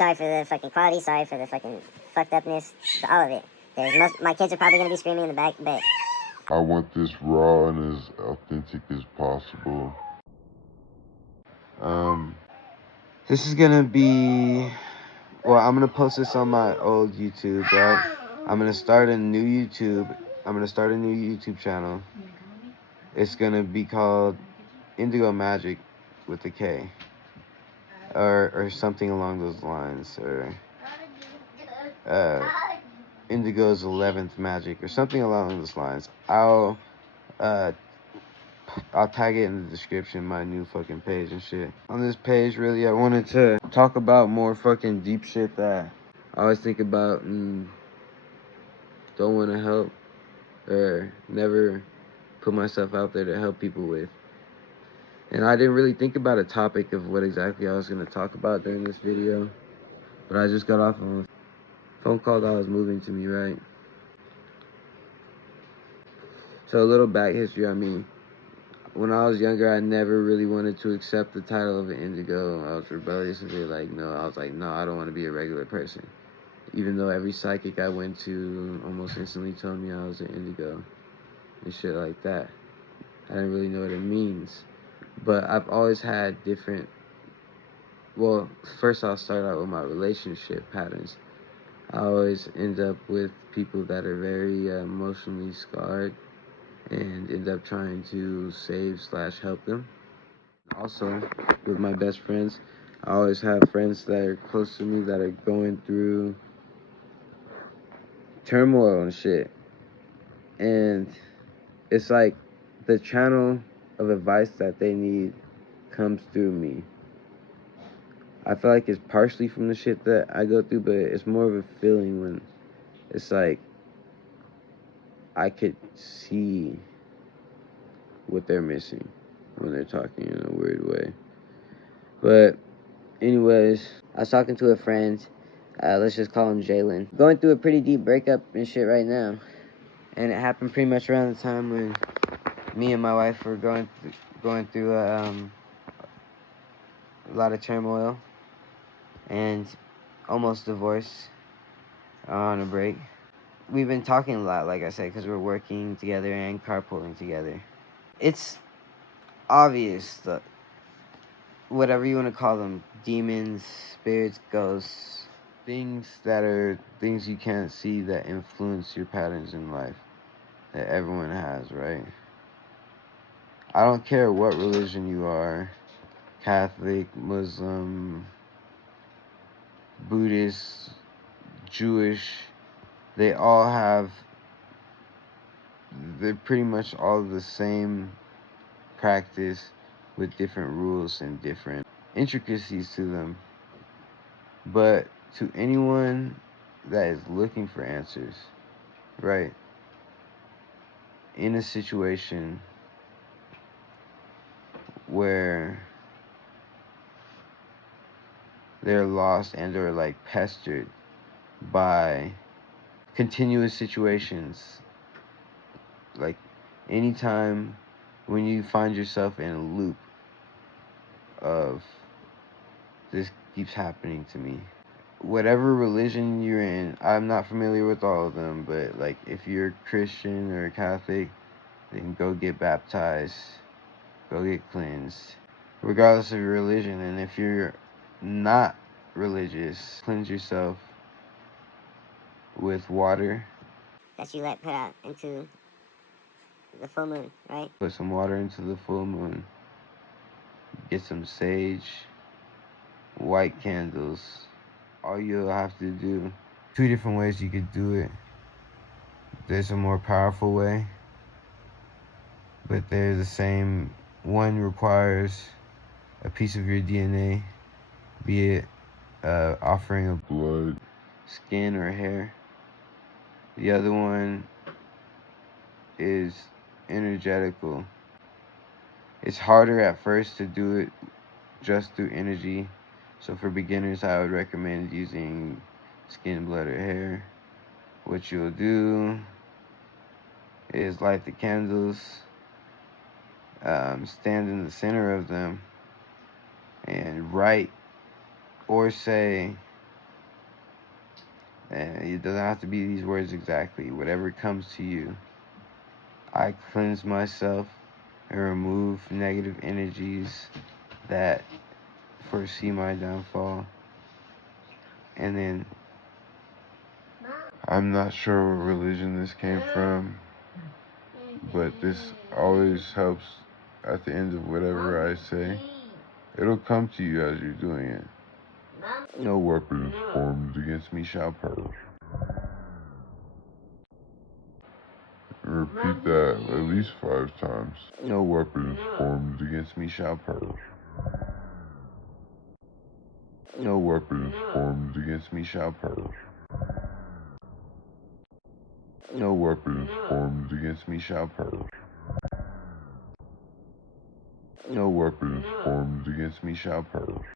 sorry for the fucking quality, sorry for the fucking fucked upness, all of it. My kids are probably gonna be screaming in the back, but I want this raw and as authentic as possible. This is gonna be, well, I'm gonna post this on my old YouTube, right? I'm gonna start a new YouTube channel. It's gonna be called Indigo Magic with a K, or something along those lines, or Indigo's 11th Magic, or something along those lines. I'll tag it in the description, my new fucking page and shit. On this page, really, I wanted to talk about more fucking deep shit that I always think about and don't want to help, or never put myself out there to help people with. And I didn't really think about a topic of what exactly I was going to talk about during this video, but I just got off on a phone call that was moving to me, right? So a little back history on me. When I was younger, I never really wanted to accept the title of an Indigo. I was rebellious and like, no. I was like, no, I don't want to be a regular person. Even though every psychic I went to almost instantly told me I was an Indigo and shit like that. I didn't really know what it means. But I've always had different, well, first I'll start out with my relationship patterns. I always end up with people that are very emotionally scarred and end up trying to save/help them. Also, with my best friends, I always have friends that are close to me that are going through turmoil and shit. And it's like the channel of advice that they need comes through me. I feel like it's partially from the shit that I go through, but it's more of a feeling when it's like I could see what they're missing when they're talking in a weird way. But anyways, I was talking to a friend, let's just call him Jalen, going through a pretty deep breakup and shit right now. And it happened pretty much around the time when me and my wife were going through a lot of turmoil and almost divorced on a break. We've been talking a lot, like I said, because we're working together and carpooling together. It's obvious that whatever you want to call them, demons, spirits, ghosts, things that are things you can't see that influence your patterns in life that everyone has, right? I don't care what religion you are, Catholic, Muslim, Buddhist, Jewish, they're pretty much all the same practice with different rules and different intricacies to them. But to anyone that is looking for answers, right, in a situation where they're lost and or like pestered by continuous situations, like anytime when you find yourself in a loop of this keeps happening to me, whatever religion you're in, I'm not familiar with all of them, but like if you're Christian or Catholic, then go get baptized, go get cleansed, regardless of your religion. And if you're not religious, cleanse yourself with water that you put out into the full moon, right? Put some water into the full moon. Get some sage, white candles. All you'll have to do, 2 different ways you could do it. There's a more powerful way, but they're the same. One requires a piece of your DNA, be it offering of blood, skin, or hair. The other one is energetical. It's harder at first to do it just through energy. So for beginners, I would recommend using skin, blood, or hair. What you'll do is light the candles, stand in the center of them, and write or say And it doesn't have to be these words exactly. Whatever comes to you. I cleanse myself and remove negative energies that foresee my downfall. And then I'm not sure what religion this came from, but this always helps at the end of whatever I say. It'll come to you as you're doing it. No weapon formed against me shall perish. Repeat that at least 5 times. No weapon formed against me shall perish. No weapon formed against me shall perish. No weapon formed against me shall perish. No weapon formed against me shall perish.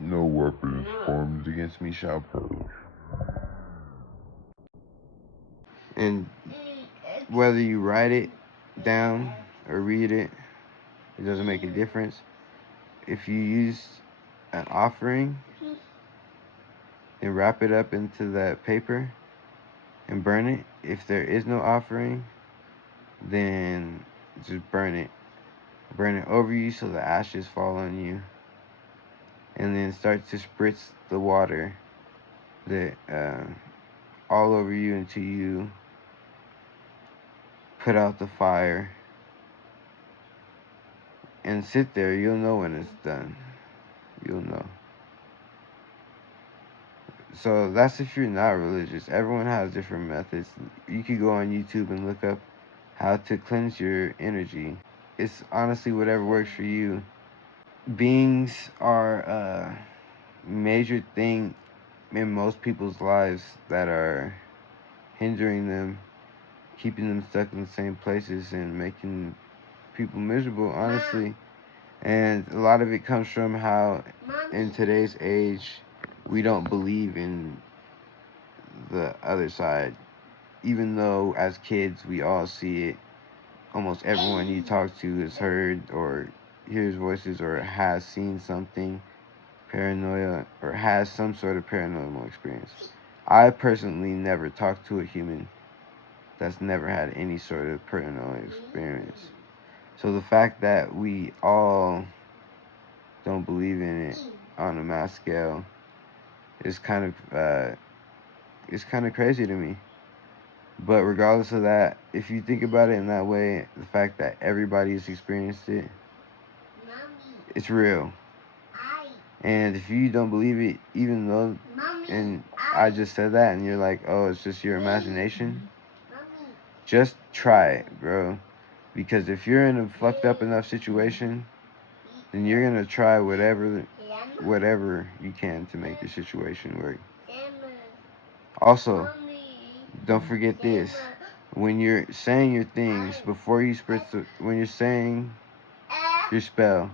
No weapon formed against me shall perish. And whether you write it down or read it, it doesn't make a difference. If you use an offering and wrap it up into that paper and burn it, if there is no offering, then just burn it. Burn it over you so the ashes fall on you. And then start to spritz the water that all over you until you put out the fire. And sit there. You'll know when it's done. You'll know. So that's if you're not religious. Everyone has different methods. You could go on YouTube and look up how to cleanse your energy. It's honestly whatever works for you. Beings are a major thing in most people's lives that are hindering them, keeping them stuck in the same places and making people miserable, honestly. And a lot of it comes from how in today's age we don't believe in the other side. Even though as kids we all see it. Almost everyone you talk to has heard or hears voices or has seen something paranoia or has some sort of paranormal experience. I personally never talked to a human that's never had any sort of paranormal experience. So the fact that we all don't believe in it on a mass scale is kind of crazy to me. But regardless of that, if you think about it in that way, the fact that everybody has experienced it, it's real. And if you don't believe it, even though, and I just said that, and you're like, oh, it's just your imagination, just try it, bro. Because if you're in a fucked up enough situation, then you're gonna try whatever you can to make the situation work. Also, don't forget this. When you're saying your things, before you spritz when you're saying your spell,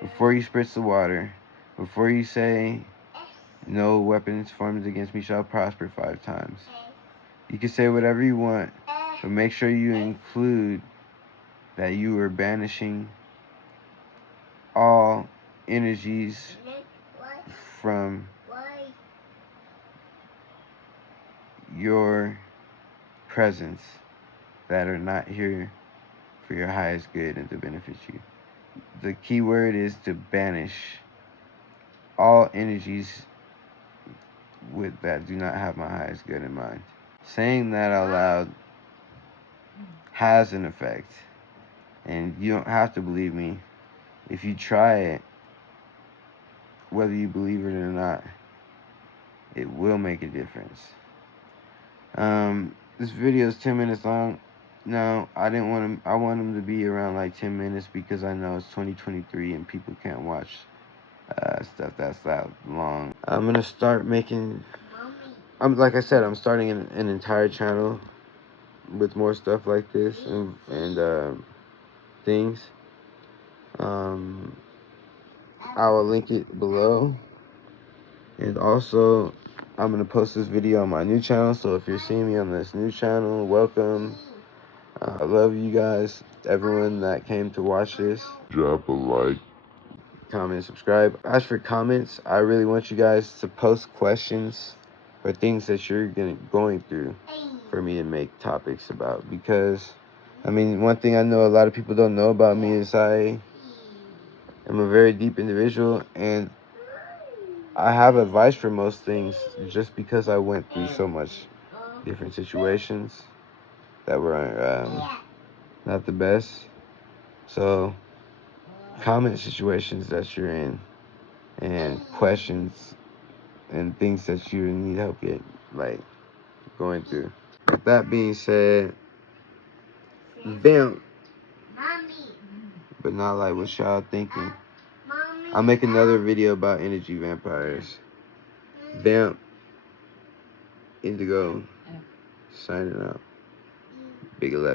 before you spritz the water, before you say, no weapons formed against me shall prosper 5 times. You can say whatever you want, but make sure you include that you are banishing all energies from your presence that are not here for your highest good and to benefit you. The key word is to banish all energies that do not have my highest good in mind. Saying that out loud has an effect, and you don't have to believe me. If you try it, whether you believe it or not, it will make a difference. This video is 10 minutes long. No, I want them to be around like 10 minutes because I know it's 2023 and people can't watch stuff that's that long. I'm gonna start making. Like I said, I'm starting an entire channel with more stuff like this and things. I will link it below, and also I'm gonna post this video on my new channel. So if you're seeing me on this new channel, welcome. I love you guys, everyone that came to watch this. Drop a like. comment, and subscribe. As for comments, I really want you guys to post questions or things that you're going through for me to make topics about. Because, I mean, one thing I know a lot of people don't know about me is I am a very deep individual, and I have advice for most things just because I went through so much different situations that were not the best. So, comment situations that you're in and questions and things that you need help going through. With that being said, bam. But not like what y'all thinking. I'll make another video about energy vampires. Vamp. Indigo. Signing out. Big 11.